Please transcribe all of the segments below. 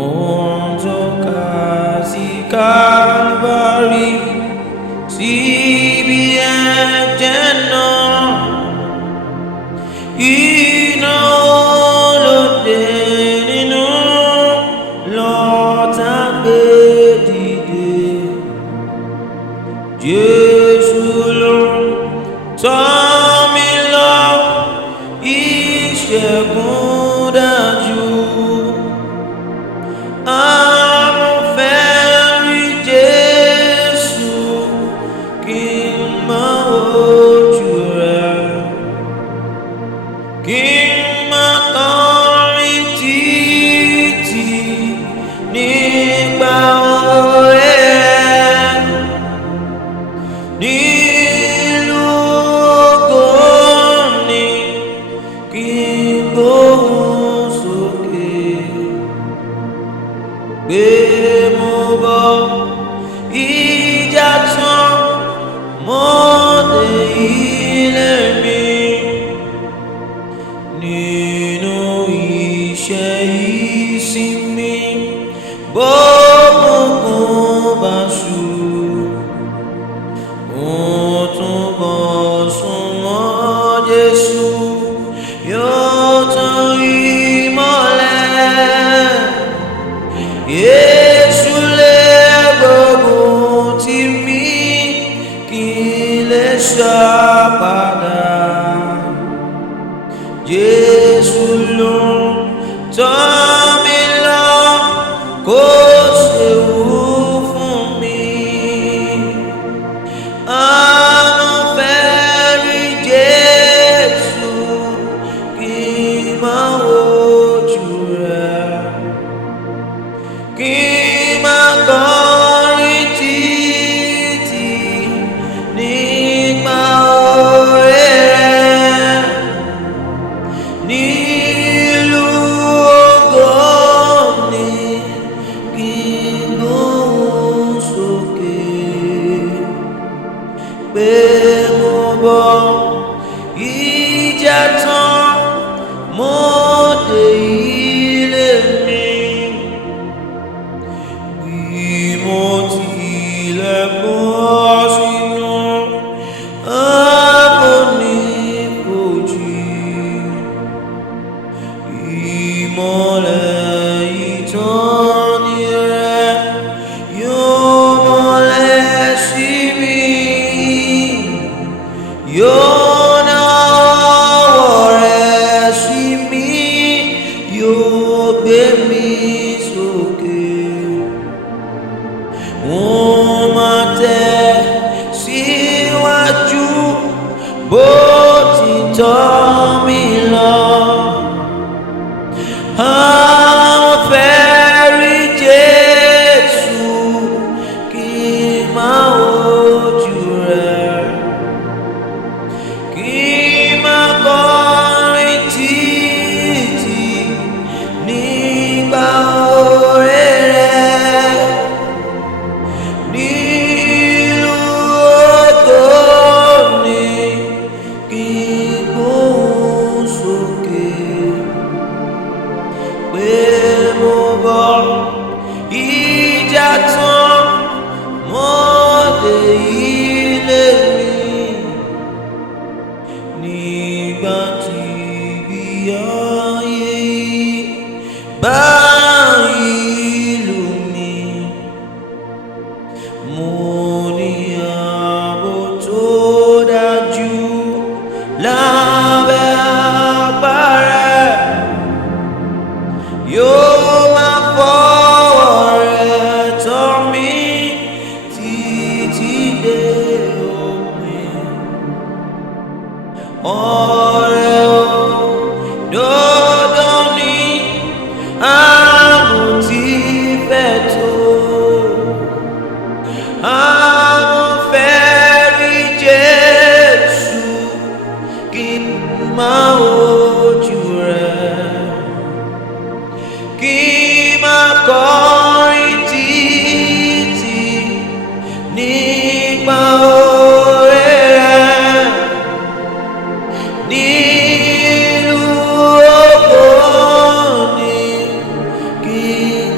Montoka si Calvary, síbi ẹ̀jẹ̀ náà, iná olóde nínú lọ́tà gbé dìde. Jésù ló tọ́ mi lọ, ìṣẹ́gun dájú. Àmọ́ fẹ́ rí Jésù kí n mọ ojú rẹ̀, kí n má kọrin títí nígbà òye rẹ̀. Nílùú ògo ni kí n gbóhùn sókè, pé mo bọ́ ìjà tán mọ́dé ilé mi. Nínú iṣẹ́ ìsinmi bókùnkùn bá ṣú, mo túbọ̀ súnmọ́ Jésù, yóò tan ìmọ́lẹ̀. Jésù lè gbógun tì mí kí n lè ṣàpadà. Jésù ló tọ́ mi lọ, kò séwu fún mi. Àmọ́ fẹ́ rí Jésù kí n má wojú rẹ̀, kí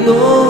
lọ